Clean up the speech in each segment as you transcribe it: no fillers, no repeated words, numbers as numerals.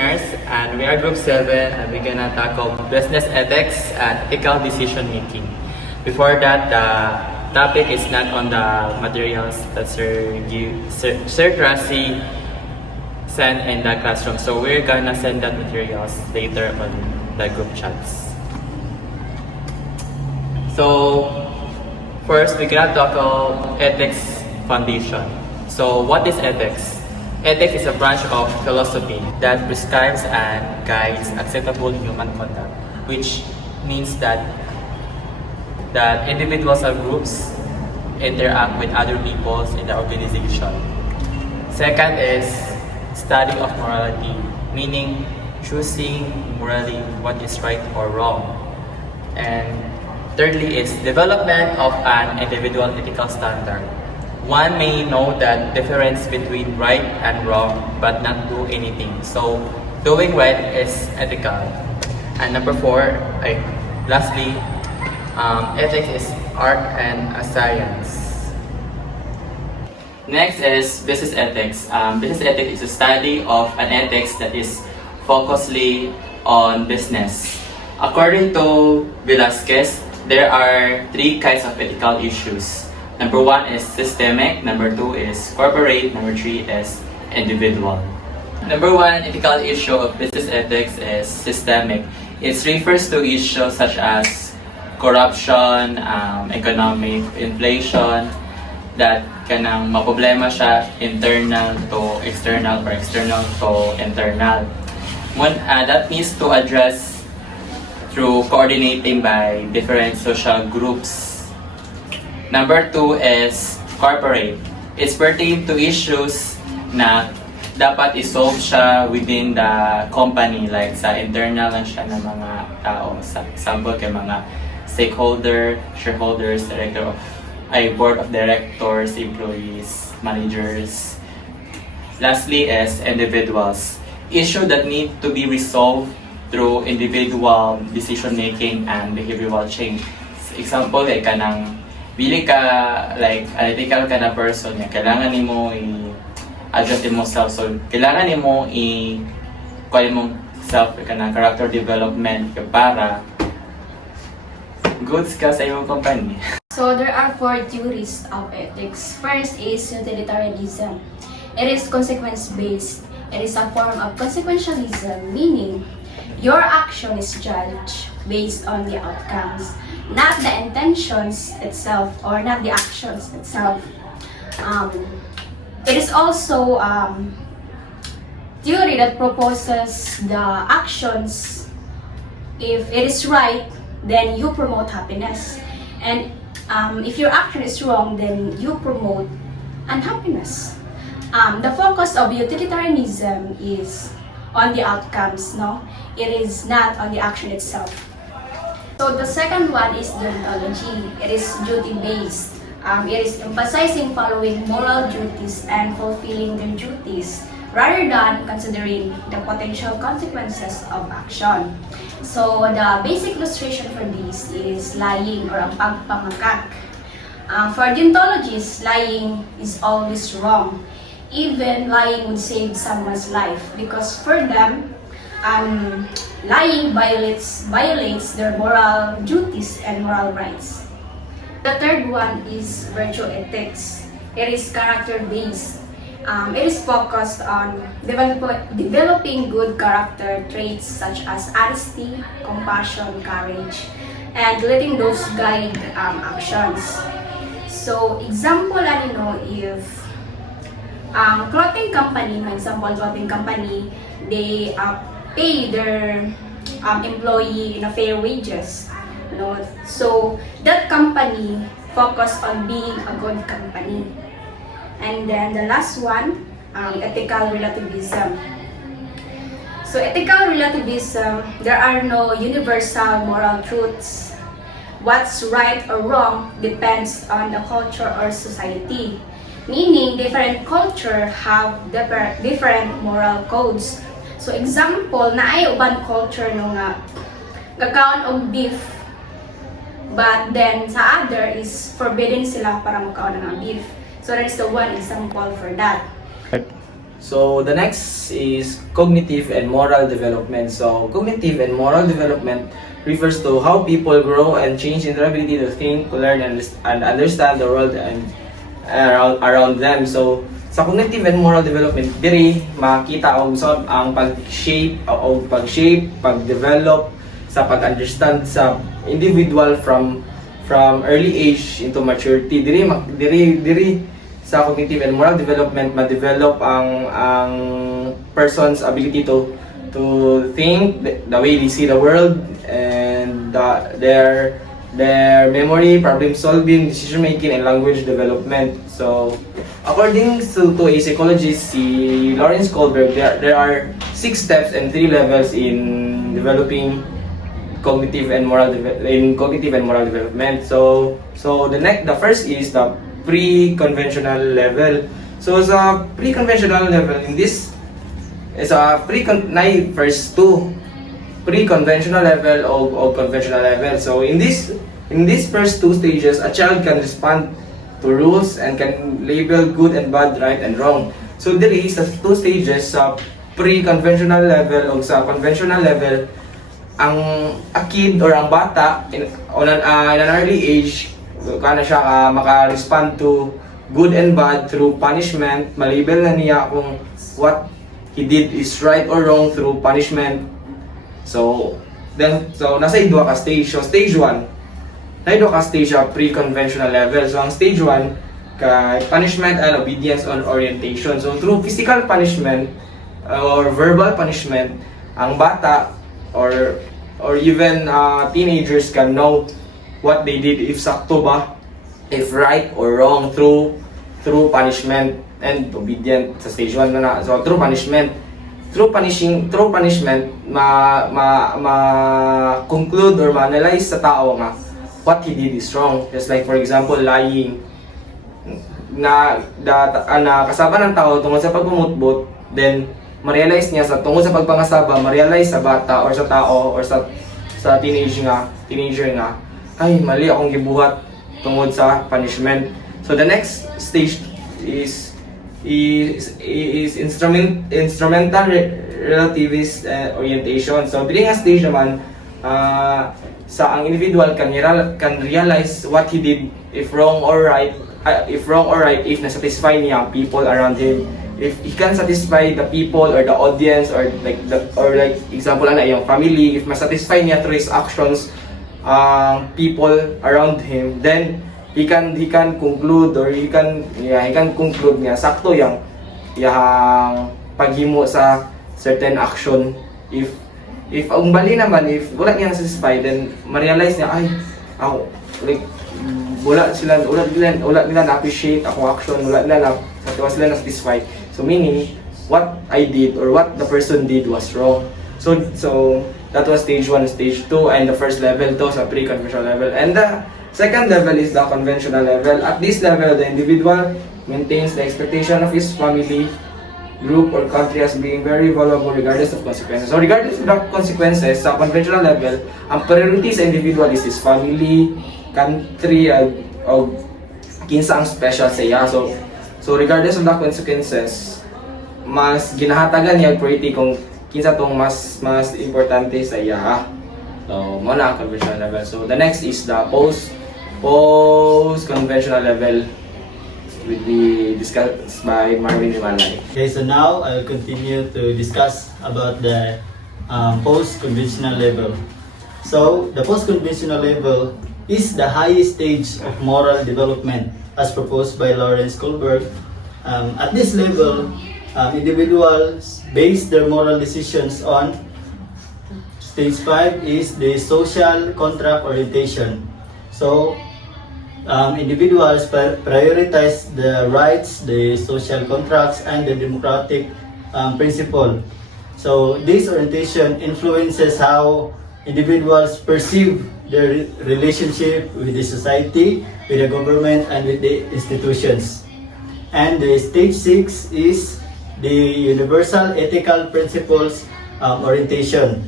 listeners, and we are Group 7 and we're gonna tackle business ethics and ethical decision making. Before that, the topic is not on the materials that Sir Tracy sent in the classroom. So we're gonna send that materials later on the group chats. So first, we're gonna tackle ethics foundation. So what is ethics? Ethics is a branch of philosophy that prescribes and guides acceptable human conduct, which means that individuals or groups interact with other people in the organization. Second is study of morality, meaning choosing morally what is right or wrong. And thirdly is development of an individual ethical standard. One may know the difference between right and wrong but not do anything. So doing right is ethical. And number 4, lastly, ethics is art and a science. Next is business ethics. Business ethics is a study of an ethics that is focusedly on business. According to Velasquez, there are 3 kinds of ethical issues. Number 1 is systemic, number 2 is corporate, number 3 is individual. Number 1 ethical issue of business ethics is systemic. It refers to issues such as corruption, economic inflation, that kanang maproblema siya internal to external or external to internal. That needs to address through coordinating by different social groups. Number 2 is corporate. It's pertain to issues na dapat isolve siya within the company, like sa internal lang siya ng mga tao. Sa example, kay mga stakeholder, shareholders, board of directors, employees, managers. Lastly is individuals. Issue that need to be resolved through individual decision making and behavioral change. Example, kay kanang bili ka, like, ethical ka na person, kailangan nimo i-adjust mo self. So, kailangan nimo i-call mong self ka na character development para goods ka sa iyong company. So, there are 4 theories of ethics. First is utilitarianism. It is consequence-based. It is a form of consequentialism, meaning your action is judged based on the outcomes, not the intentions itself or not the actions itself. It is also theory that proposes the actions. If it is right, then you promote happiness, and if your action is wrong, then you promote unhappiness. The focus of utilitarianism is on the outcomes, no? It is not on the action itself. So the second one is deontology. It is duty-based. It is emphasizing following moral duties and fulfilling their duties rather than considering the potential consequences of action. So the basic illustration for this is lying or ang pagpangakak. For deontologists, lying is always wrong. Even lying would save someone's life because for them, lying violates their moral duties and moral rights. The third one is virtue ethics. It is character-based. It is focused on developing good character traits such as honesty, compassion, courage, and letting those guide actions. So, example, if clothing company, they pay their employee fair wages. So that company focus on being a good company. And then the last one, ethical relativism. So ethical relativism, there are no universal moral truths. What's right or wrong depends on the culture or society. Meaning, different culture have different moral codes. So example, na ay uban culture nga gakaon og beef, but then sa other is forbidden sila para makaon ng beef. So that is the one example for that. So the next is cognitive and moral development. So cognitive and moral development refers to how people grow and change in their ability to think, learn, and understand the world and around them. So sa cognitive and moral development, diri makita og usab ang pag-develop sa pag-understand sa individual from early age into maturity. Diri sa cognitive and moral development ma-develop ang person's ability to think, the way they see the world, and their memory, problem solving, decision making, and language development. So according to a psychologist, si Lawrence Kohlberg, there are 6 steps and 3 levels in developing cognitive and moral development. So the first is the pre-conventional level. So sa pre-conventional level, in this is a first 2 pre-conventional level o conventional level. So in this first 2 stages, a child can respond to rules and can label good and bad, right and wrong. So there is sa 2 stages, sa pre-conventional level o sa conventional level, ang a kid or ang bata in an early age kana siya maka-respond to good and bad through punishment. Malabel na niya kung what he did is right or wrong through punishment. So nasa idwa ka stage. So stage 1, na idwa ka stage sa pre-conventional level. So ang stage 1 kay punishment and obedience on orientation. So through physical punishment or verbal punishment, ang bata or even teenagers can know what they did, if sakto ba, if right or wrong through punishment and obedient sa stage 1 na. So through punishment conclude or ma-analyze sa tao nga what he did is wrong. Just like for example, lying na kasaba ng tao tungkol sa pagmumutbot, then ma-realize niya sa tungkol sa pagpangasaba, ma-realize sa bata or sa tao or sa teenager nga, ay mali akong gibuhat tungkol sa punishment. So the next stage is instrumental relativist orientation. So dili nga stage naman sa ang individual can realize what he did, if wrong or right, if na-satisfy niya ang people around him, if he can satisfy the people or the audience or like example na yung family, if ma-satisfy niya through his actions people around him, then he can conclude or he can conclude niya sakto yang paghimo sa certain action. If ang bali naman, if wala niya satisfy, then ma-realize niya ay wala nila na-appreciate ako action, wala nila na satisfy. So meaning, what I did or what the person did was wrong. So that was stage 1, stage 2, and the first level to sa pre-conventional level. And the second level is the conventional level. At this level, the individual maintains the expectation of his family, group, or country as being very valuable regardless of consequences. So regardless of the consequences, sa conventional level, ang priority sa individual is his family, country, o kinsa ang special sa iya. So regardless of the consequences, mas ginahatagan niya priority kung kinsa tong mas importante sa iya. So mo na ang conventional level. So the next is the post conventional level, will be discussed by Marvin Imanay. Okay, so now I'll continue to discuss about the post-conventional level. So the post-conventional level is the highest stage of moral development as proposed by Lawrence Kohlberg. At this level, individuals base their moral decisions on stage 5 is the social contract orientation. So individuals prioritize the rights, the social contracts, and the democratic principle. So this orientation influences how individuals perceive their relationship with the society, with the government, and with the institutions. And the stage 6 is the universal ethical principles orientation.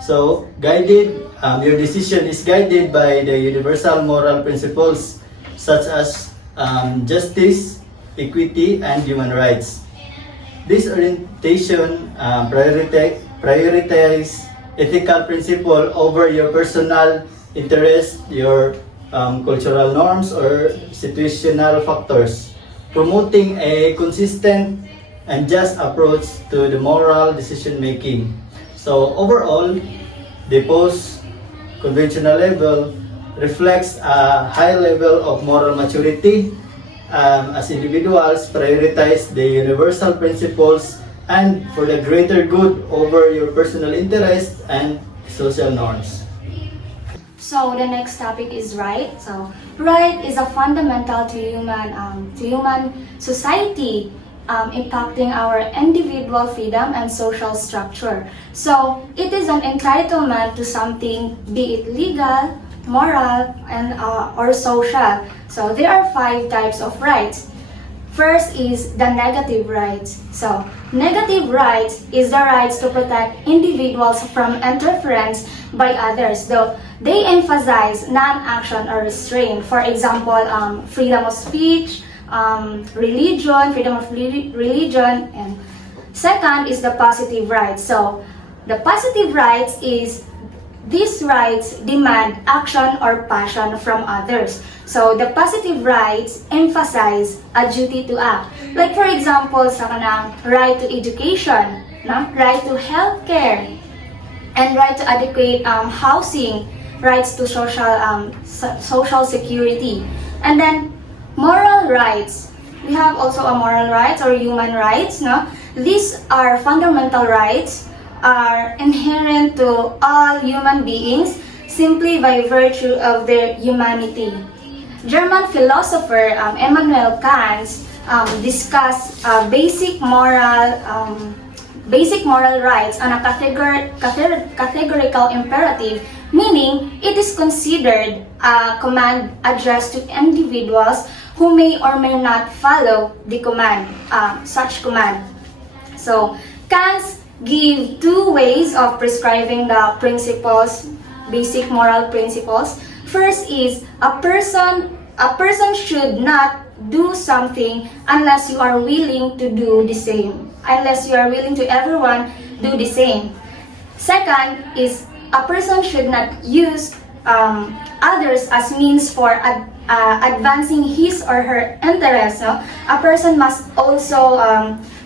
So your decision is guided by the universal moral principles such as justice, equity, and human rights. This orientation prioritize ethical principle over your personal interest, your cultural norms, or situational factors, promoting a consistent and just approach to the moral decision making. So overall, the post-conventional level reflects a high level of moral maturity as individuals prioritize the universal principles and for the greater good over your personal interest and social norms. So the next topic is right. So right is a fundamental to human society, impacting our individual freedom and social structure. So it is an entitlement to something, be it legal, moral, and or social. So there are 5 types of rights. First is the negative rights. So negative rights is the rights to protect individuals from interference by others, though they emphasize non-action or restraint. For example, freedom of speech, religion, freedom of religion, and second is the positive rights. So the positive rights is these rights demand action or passion from others. So the positive rights emphasize a duty to act. Like for example, sa kanang right to education, no? Right to healthcare, and right to adequate housing, rights to social security. And then moral rights. We have also a moral rights or human rights, no? These are fundamental rights, are inherent to all human beings simply by virtue of their humanity. German philosopher Immanuel Kant discussed basic moral rights on a categorical imperative, meaning it is considered a command addressed to individuals who may or may not follow the command, such command. So Kant give 2 ways of prescribing the principles, basic moral principles. First is a person should not do something unless you are willing to do the same. Unless you are willing to everyone do the same. Second is a person should not use others as means for advancing his or her interests. No? A person must also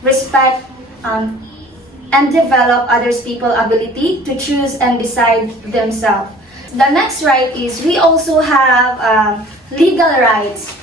respect and develop others people's ability to choose and decide themselves. The next right is we also have legal rights.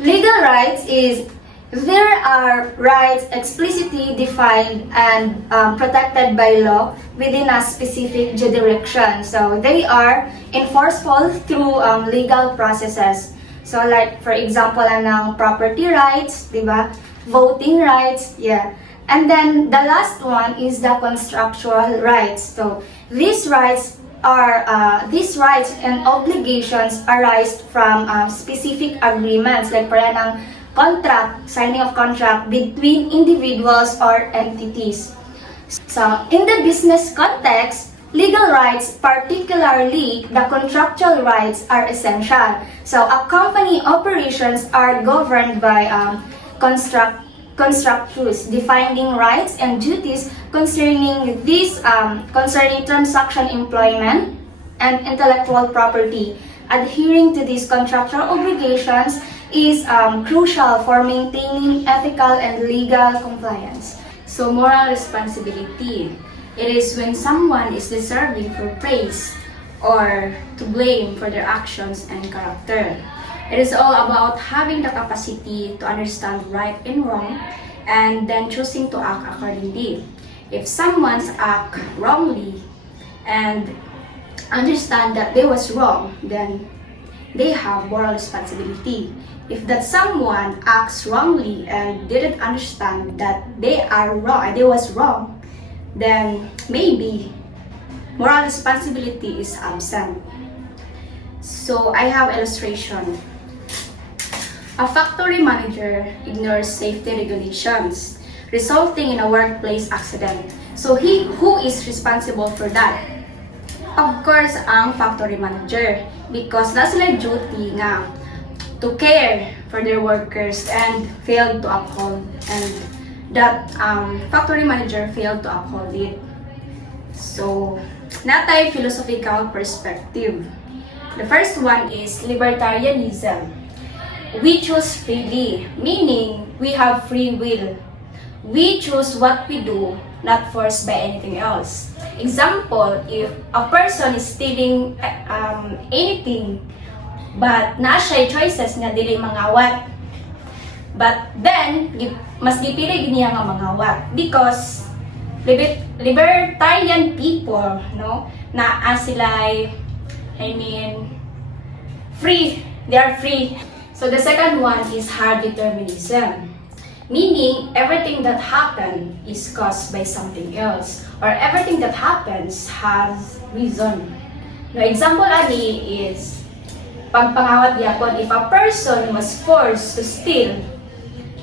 Legal rights is there are rights explicitly defined and protected by law within a specific jurisdiction. So they are enforceable through legal processes. So like for example, anong property rights, diba? Voting rights, yeah. And then the last one is the contractual rights. So these rights and obligations arise from specific agreements, like parang ng contract, signing of contract between individuals or entities. So in the business context, legal rights, particularly the contractual rights, are essential. So a company operations are governed by constructus, defining rights and duties concerning transaction, employment, and intellectual property. Adhering to these contractual obligations is crucial for maintaining ethical and legal compliance. So moral responsibility, it is when someone is deserving for praise or to blame for their actions and character. It is all about having the capacity to understand right and wrong and then choosing to act accordingly. If someone's act wrongly and understand that they was wrong, then they have moral responsibility. If that someone acts wrongly and didn't understand that they was wrong, then maybe moral responsibility is absent. So I have illustration. A factory manager ignores safety regulations, resulting in a workplace accident. So who is responsible for that? Of course, ang factory manager, because that's their duty nga to care for their workers and failed to uphold and that factory manager failed to uphold it. So, natay philosophical perspective. The first one is libertarianism. We choose freely, meaning we have free will. We choose what we do, not forced by anything else. Example, if a person is stealing anything, but na siya choices nga dili mangawat. But then, mas gipili niya nga mangawat because libertarian people, no, na sila free. They are free. So the second one is hard determinism. Meaning, everything that happened is caused by something else. Or everything that happens has reason. No, example ani is, pagpangawat yapon, if a person was forced to steal,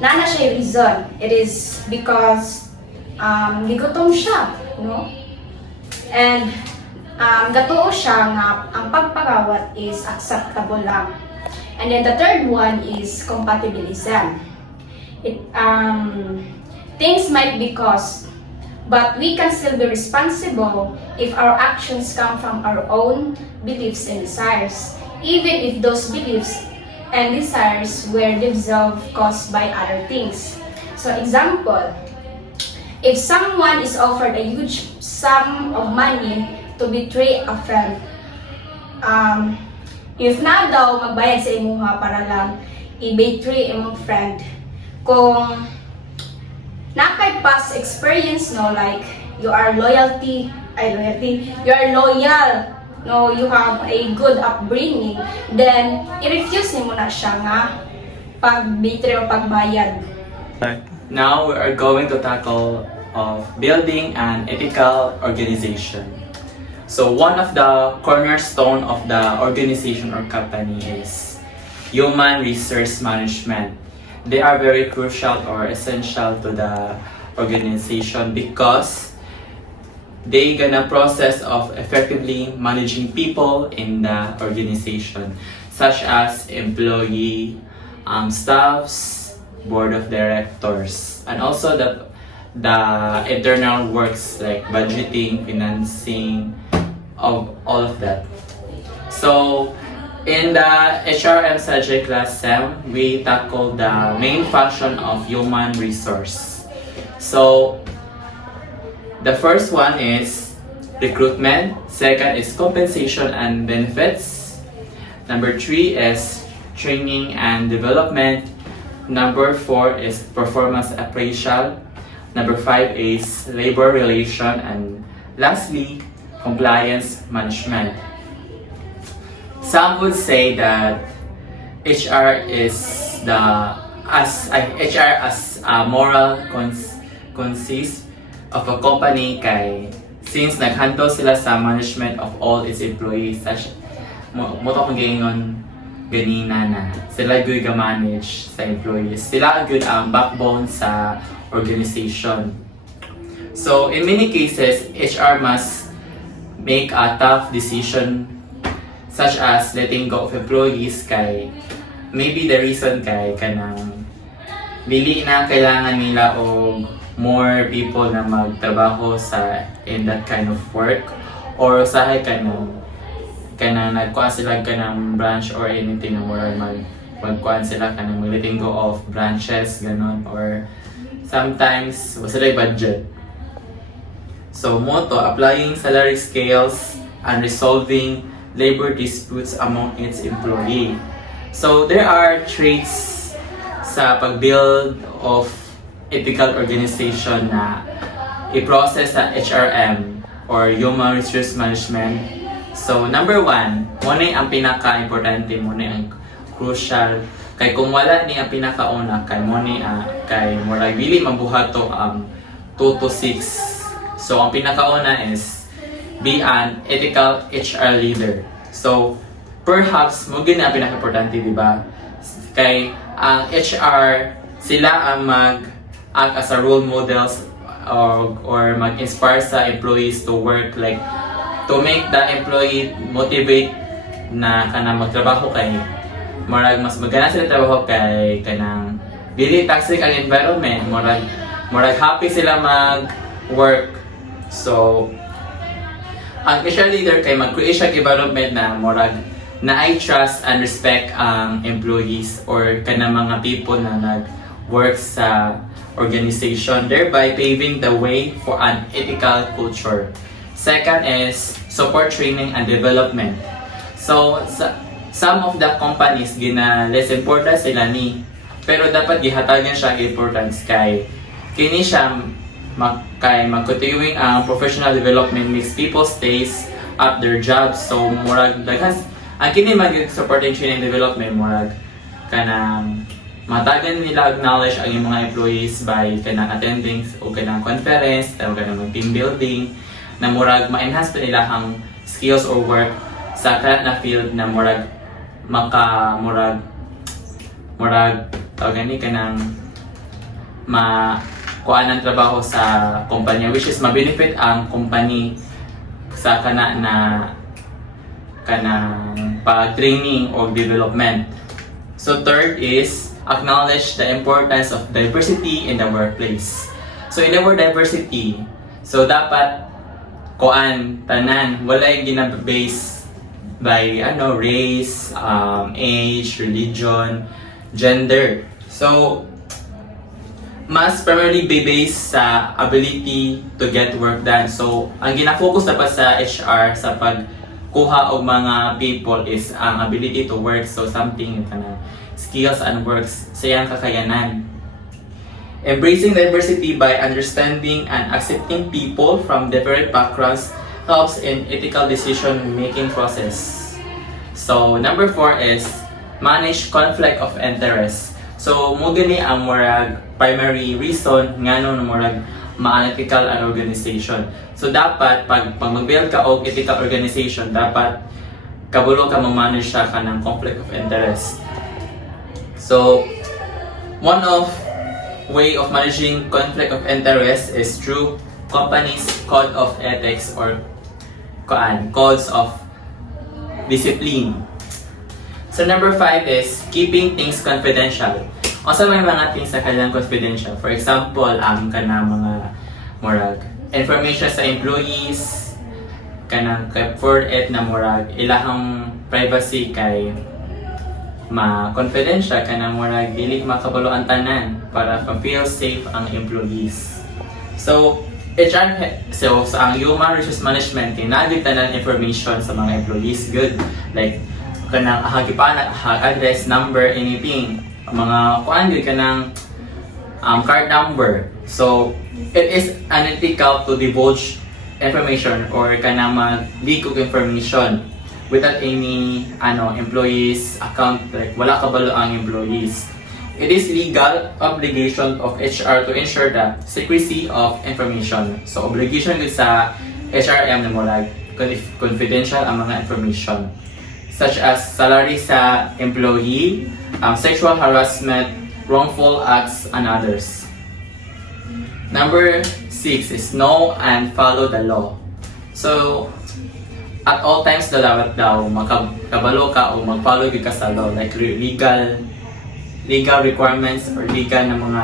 nana siya reason. It is because gigutom siya, no? And gatuo siya nga ang pagpangawat is acceptable lang. And then the third one is compatibilism. Things might be caused, but we can still be responsible if our actions come from our own beliefs and desires, even if those beliefs and desires were themselves caused by other things. So example, if someone is offered a huge sum of money to betray a friend, if na daw magbayad sa imuha para lang i-betray imong friend, kung nakay past experience, no, like you are you are loyal, no, you have a good upbringing, then i-refuse mo na siya nga pag-betray o pagbayad. Now we are going to tackle of building an ethical organization. So one of the cornerstone of the organization or company is human resource management. They are very crucial or essential to the organization because they gonna process of effectively managing people in the organization, such as employee, staffs, board of directors, and also the internal works like budgeting, financing, of all of that. So in the HRM subject class SEM, we tackle the main function of human resource. So the first one is recruitment, second is compensation and benefits, number 3 is training and development, number 4 is performance appraisal, number 5 is labor relation, and lastly, compliance management. Some would say that HR as a moral consists of a company kay since naghandle sila sa management of all its employees, such mo to magaingon ganina na sila gyud ga manage sa employees, sila gyud ang backbone sa organization. So in many cases, HR must make a tough decision such as letting go of employees kay maybe the reason kay kanang dili na kailangan nila og more people na magtrabaho sa in that kind of work, or usahay kanang nagkuha sila kanang branch or anything na more magkuha sila kanang letting go of branches ganon, or sometimes wala budget. So motto, applying salary scales and resolving labor disputes among its employee. So there are traits sa pag-build of ethical organization na i-process sa HRM or Human Resource Management. So number 1, muna ang pinaka-importante, muna ang crucial. Kay kung wala ni ang pinaka-una, kay muna kay murag really mabuhato ang 2 to 6. So, ang pinakauna is be an ethical HR leader. So, perhaps, mugin na ang pinaka-importante, di ba? Kay ang HR, sila ang mag-act as a role models or mag-inspire sa employees to work, like, to make the employee motivate na kanang magtrabaho kay marag mas magana sila trabaho kay kanang dili toxic ang environment, marag murag happy sila mag-work. So, ang HR leader kay mag-create siya environment na murag na I trust and respect ang employees or kanang mga people na nag-work sa organization, thereby paving the way for an ethical culture. Second is support training and development. So, some of the companies gina less important sila ni, pero dapat gihatagan siya importance kay kini siya kay mag-continuing ang professional development makes people stays at their jobs. So murag daghas ang kini mag-supporting training and development murag kanang matagan nila acknowledge ang mga employees by kanang attending o kanang conference o kanang team building na murag ma-enhance pa nila ang skills or work sa current na field na murag gani kanang kuan ng trabaho sa kumpanya, which is ma-benefit ang company sa kanang pag-training or development. So third is acknowledge the importance of diversity in the workplace. So in the word diversity, so dapat kuan tanan walay gina-base by race, age, religion, gender. So mas primarily based sa ability to get work done. So ang gina-focus dapat sa HR sa pagkuha og mga people is ang ability to work. So something skills and works sa iyang kakayanan. Embracing diversity by understanding and accepting people from different backgrounds helps in ethical decision-making process. So, number 4 is manage conflict of interest. So, mo gani ang murag primary reason ngano murag ma-ethical an organization. So, dapat pag mag-build ka og ethical organization, dapat kabulo ka ma-manage siya ka ng conflict of interest. So, one of way of managing conflict of interest is through company's code of ethics or codes of discipline. So number 5 is keeping things confidential. Also may mga things na kailangan confidential. For example, kanang mga murag information sa employees, kanang for it na murag ilahang privacy kay ma-confidential kanang murag dili makabalo ang tanan para feel safe ang employees. So ang human resource management kinahanglan tanan information sa mga employees good like kanang hagipan address number anything mga kuan gyud kanang card number. So it is unethical to divulge information or kanang mag-leak of information without any employees account, like wala kabalo ang employees. It is legal obligation of HR to ensure the secrecy of information. So obligation gud sa HRM na murag confidential ang mga information such as salary sa employee, sexual harassment, wrongful acts, and others. Number 6 is know and follow the law. So at all times dapat daw makabalo ka o mag-follow ka sa law, like legal requirements or legal na mga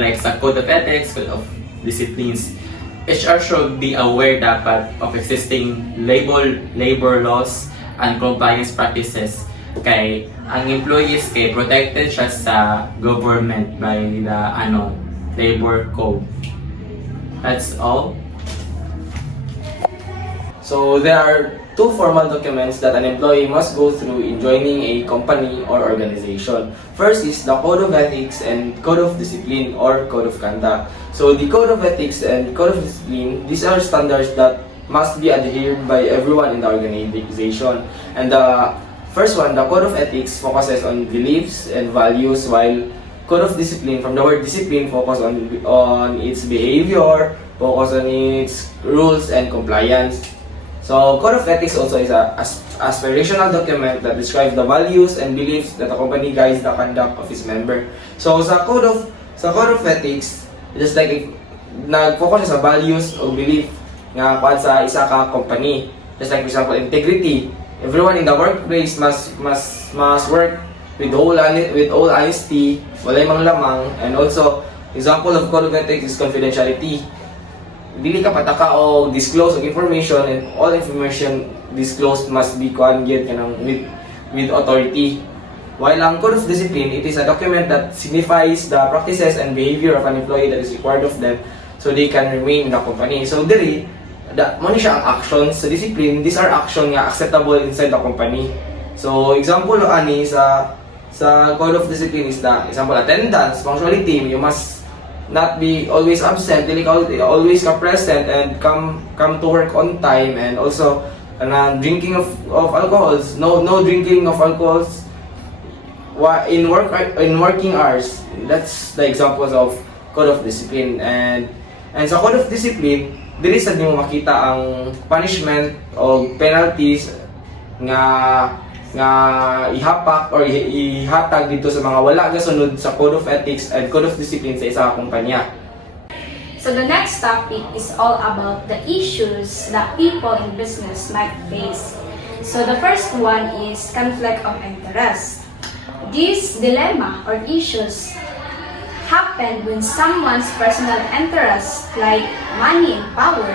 like sa code of ethics, code of disciplines. HR should be aware dapat of existing labor laws and compliance practices kay ang employees kay protected siya sa government by the labor code. That's all. So there are 2 formal documents that an employee must go through in joining a company or organization. First is the Code of Ethics and Code of Discipline or Code of Conduct. So the Code of Ethics and Code of Discipline, these are standards that must be adhered by everyone in the organization. And the first one, the Code of Ethics, focuses on beliefs and values, while Code of Discipline, from the word discipline, focus on its behavior, focus on its rules and compliance. So, Code of Ethics also is a aspirational document that describes the values and beliefs that a company guides the conduct of its member. So, sa Code of Ethics, just like if nag-focus sa values o belief nga kuan sa isa ka company. Just like for example, integrity. Everyone in the workplace must work with all honesty, walay mang lamang, and also Example of code of ethics is confidentiality. Dili ka pataka o disclose of information, and all information disclosed must be conveyed with authority. While ang code of discipline, it is a document that signifies the practices and behavior of an employee that is required of them so they can remain in the company. So diri, mo ni siya ang actions sa discipline. These are action nga acceptable inside the company. So example ani sa code of discipline is the example attendance, punctuality. You must not be always absent, dili ka always ka present and come to work on time, and also drinking of alcohols, no drinking of alcohols in working hours. That's the examples of code of discipline. And sa code of discipline, dili sad nimo makita ang punishment o penalties nga ihapak or ihatag dito sa mga wala gasunod sa code of ethics and code of discipline sa isa ka kumpanya. So the next topic is all about the issues that people in business might face. So the first one is conflict of interest. This dilemma or issues happen when someone's personal interest, like money and power,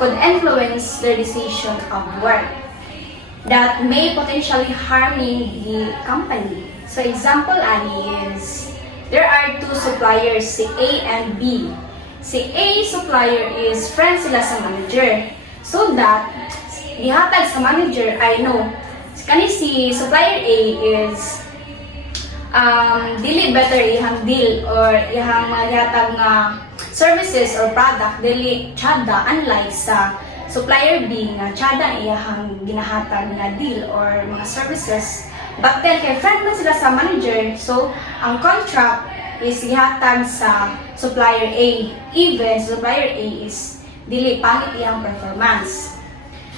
could influence their decision of work that may potentially harming the company. So example ani is, there are two suppliers, si A and B. Si A supplier is friend sila sa manager. So that, ihatag sa manager, I know, kani si supplier A is dili better ihang deal or ihang magyatag nga services or product dili tsada, unlike sa supplier B nga tsada iyahang ginahatag nga deal or mga services. But then kay friend man sila sa manager, so ang contract is gihatag sa supplier A, even supplier A is dili palit iyang performance.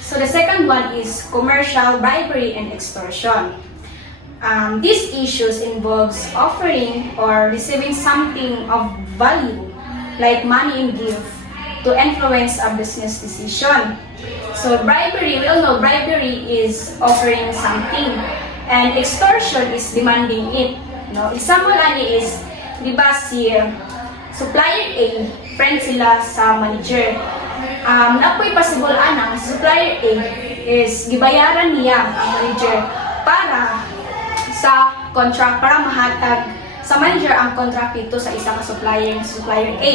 So the second one is commercial bribery and extortion. These issues involves offering or receiving something of value like money and gift to influence a business decision. So bribery, we all know bribery is offering something, and extortion is demanding it. No? Example ani is, di ba si supplier A, friend sila sa manager. Napoy possible anang si supplier A is gibayaran niya ang manager para sa contract, para mahatag sa manager ang contract dito sa isang supplier A.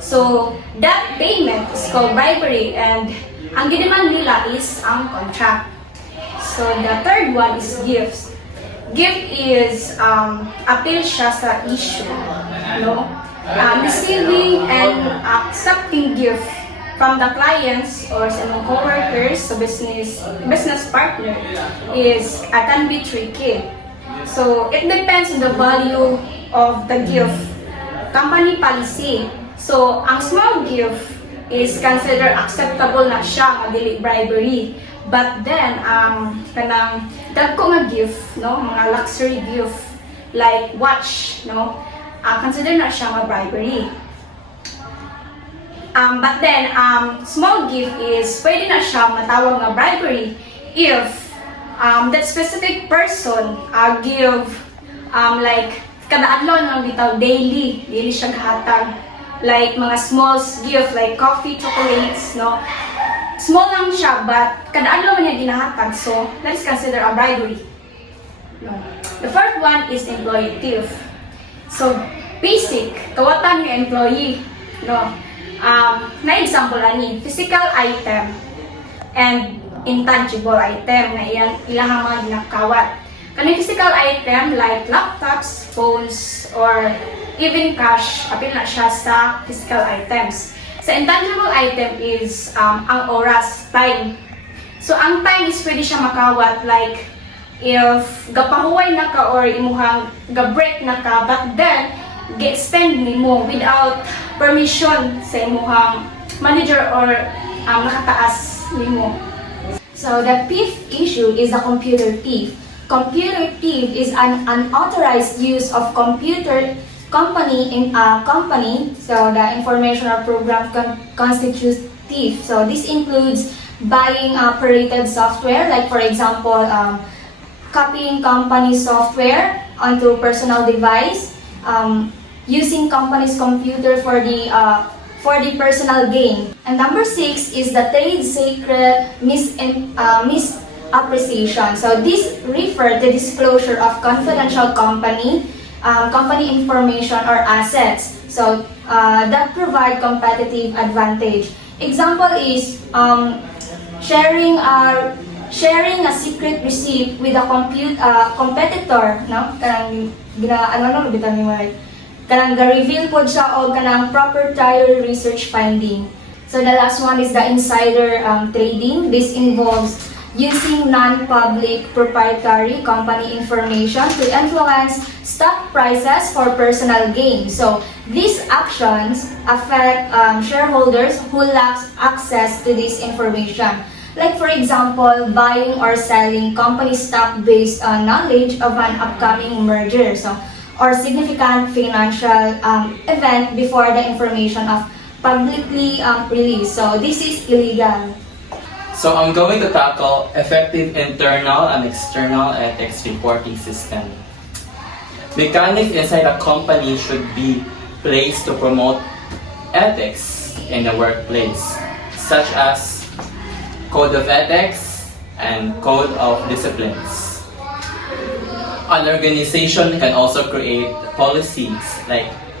So, that payment is called bribery, and ang gidemand nila is ang contract. So, the third one is gifts. Gift is appeal siya sa issue, no? Receiving and accepting gift from the clients or sa mga co-workers, so business partner is can be tricky. So, it depends on the value of the gift. Company policy. So, ang small gift is considered acceptable na siya nga dili bribery. But then, kanang dagko nga gift, no, mga luxury gift like watch, no, consider na siya nga bribery. But then, small gift is pwede na siya matawag nga bribery if that specific person give like kada adlaw nang bitaw daily siya gahatag like mga small gift like coffee, chocolates, no, small lang siya but kada adlaw man niya ginahatag, so that is considered a bribery, no. The fourth one is employee thief. So basic kawatan yung employee, no. Na example ani physical item and intangible item na ilahang mga ginakawat. Kani physical item like laptops, phones, or even cash, apil na siya sa physical items. Sa intangible item is ang oras, time. So ang time is pwede siya makawat like if gapahuway na ka or imuhang ga-break na ka, but then gi-extend nimo without permission sa imuhang manager or nakataas nimo. So the fifth issue is a computer thief. Computer thief is an unauthorized use of computer company in a company. So the information or program constitutes thief. So this includes buying operated software, like for example, copying company software onto personal device, using company's computer for the personal gain. And number 6 is the trade secret misappreciation. So this refer to disclosure of confidential company information or assets. So that provide competitive advantage. Example is sharing a secret receipt with a competitor, no? Kanang kanang ga-reveal po siya o kanang proprietary research finding. So the last one is the insider trading. This involves using non-public proprietary company information to influence stock prices for personal gain. So these actions affect shareholders who lack access to this information. Like for example, buying or selling company stock based on knowledge of an upcoming merger. So or significant financial event before the information of publicly released. So this is illegal. So I'm going to tackle effective internal and external ethics reporting system. Mechanics inside a company should be placed to promote ethics in the workplace, such as code of ethics and code of disciplines. An organization can also create policies,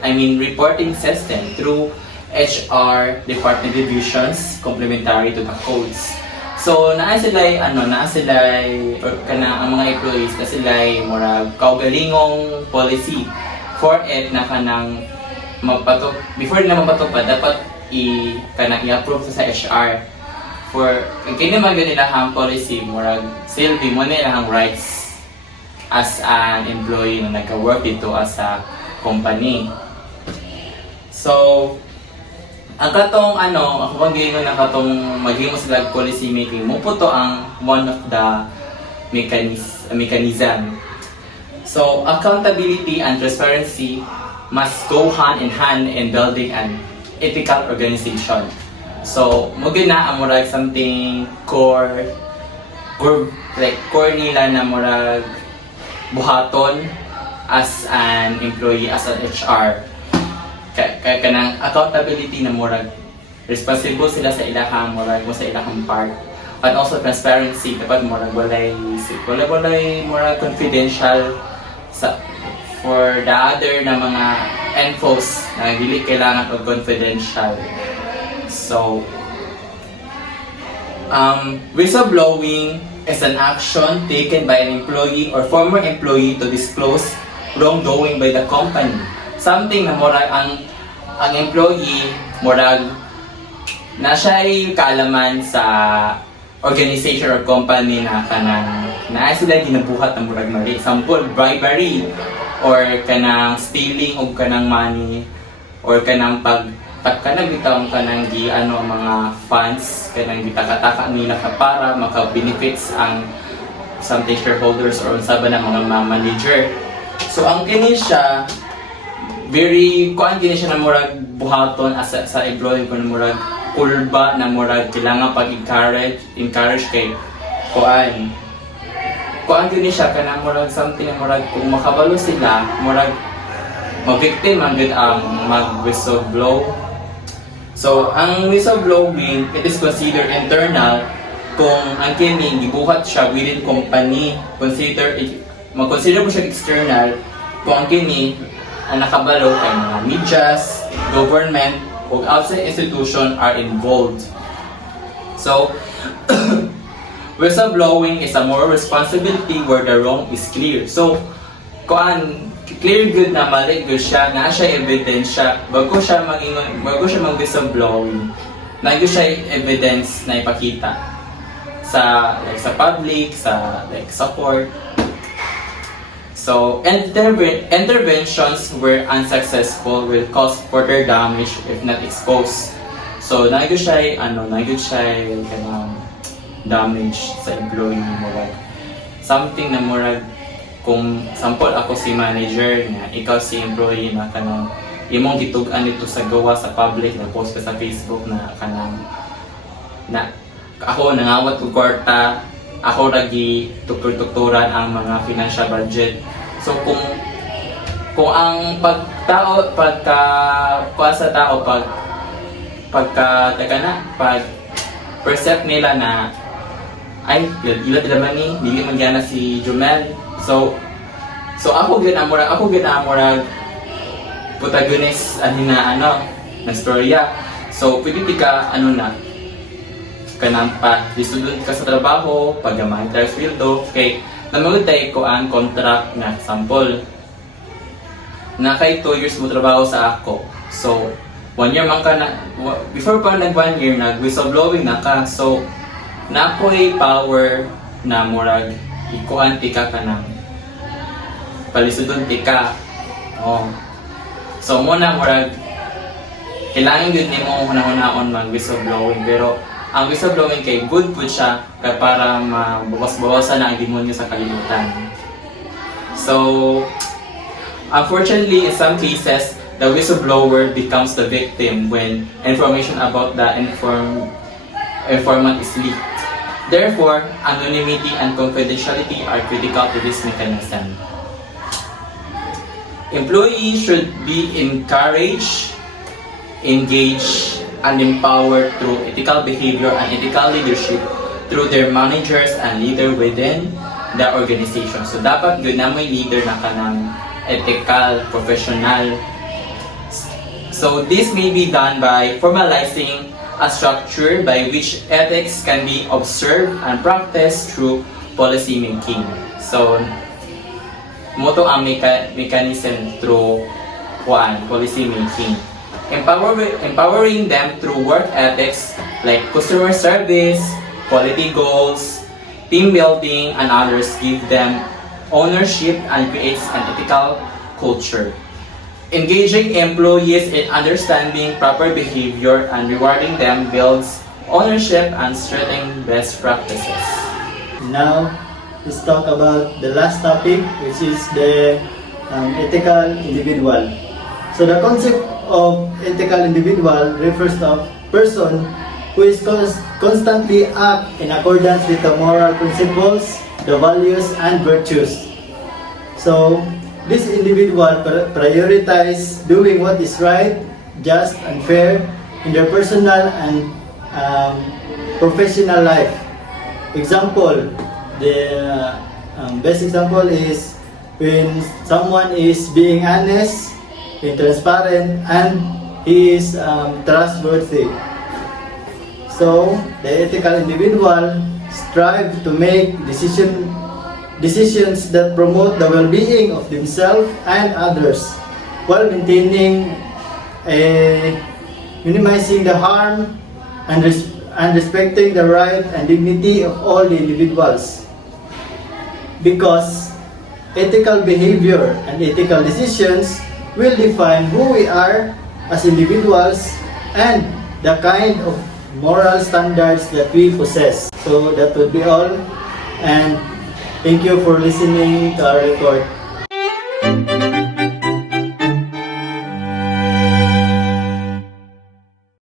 reporting system through HR department divisions complementary to the codes. So naa sila ang mga employees na sila murag kaugalingong policy for it na kanang before na mapatupad dapat i-approve sa HR for kini man ganila ang policy murag silbi mo na ilang rights as an employee na nagka-work dito as a company. So, ang katong ako bang gingon na katong maging mo sila policy making mo po to ang one of the mechanism. So, accountability and transparency must go hand in hand in building an ethical organization. So, mo gina ang murag something core nila na murag buhaton as an employee, as an HR. Kanang accountability na murag responsible sila sa ilahang murag mo sa ilahang part. And also transparency, dapat murag walay murag confidential for the other na mga infos na dili kailangan og confidential. So whistleblowing is an action taken by an employee or former employee to disclose wrongdoing by the company. Something na murag ang employee murag na siya'y kaalaman sa organization or company na kanang na sila ginabuhat ng murag mali. Example, bribery or kanang stealing og kanang money or kanang kanang bitawang kanang mga funds kanang bitakataka nila para maka-benefits ang something shareholders or unsa ba na mga manager. So ang kini siya kini siya na murag buhaton as sa employee ko na murag kulba na murag kailangan encourage kay kuan gini siya kanang murag something na murag kung makabalo sila murag ma-victim ang mag-whistleblow. So, ang whistleblowing, it is considered internal kung ang kini gibuhat siya within company. Mag-consider mo siya external kung ang kini ang nakabalo kay mga medias, government, o outside institution are involved. So, whistleblowing is a moral responsibility where the wrong is clear. So, clear good na mali good siya, na siya ebidensya bago siya mag-whistleblowing, na siya evidence na ipakita sa public, sa court. So, interventions were unsuccessful will cause further damage if not exposed. So, siya damage sa employee mo, something na murag kung sample ako si manager na ikaw si employee na kanang imong gitug-an dito sa gawa sa public na post ka sa Facebook na kanang na ako nangawat og kwarta, ako ragi tukturan ang mga financial budget. So kung kung ang kuha sa tao, pag percept nila na ay, ila naman ni, dili man gana si Jomel. So ako ginamurag protagonist na storya. So pwede di ka kanang disudod ka sa trabaho, paggamay tayo sweldo, kay namagutay ko ang contract na sample. Na kay 2 years mo trabaho sa ako. So 1 year man ka na, before pa nag 1 year, nag-whistleblowing na ka. So na ako'y power na murag ikuan tika ka ng palisudon tika. Oh. So muna murag kailangan yun ni mo hunahon mag-whistleblowing, pero ang whistleblowing kay good po siya kay para mabawas-bawasan ang demonyo sa kalimutan. So unfortunately, in some cases, the whistleblower becomes the victim when information about the informant is leaked. Therefore, anonymity and confidentiality are critical to this mechanism. Employees should be encouraged, engaged, and empowered through ethical behavior and ethical leadership through their managers and leader within the organization. So dapat yun na may leader na kanang ethical, professional. So this may be done by formalizing a structure by which ethics can be observed and practiced through policy making. So moto ang mechanism through policy making. Empowering them through work ethics like customer service, quality goals, team building, and others give them ownership and creates an ethical culture. Engaging employees in understanding proper behavior and rewarding them builds ownership and strengthening best practices. Now, let's talk about the last topic, which is the ethical individual. So the concept of ethical individual refers to a person who is constantly act in accordance with the moral principles, the values, and virtues. So, this individual prioritize doing what is right, just, and fair in their personal and professional life. Example, the best example is when someone is being honest, transparent, and he is trustworthy. So, the ethical individual strive to make decisions that promote the well-being of themselves and others, while minimizing the harm and respecting the right and dignity of all the individuals. Because ethical behavior and ethical decisions will define who we are as individuals and the kind of moral standards that we possess. So that would be all, and thank you for listening to our record.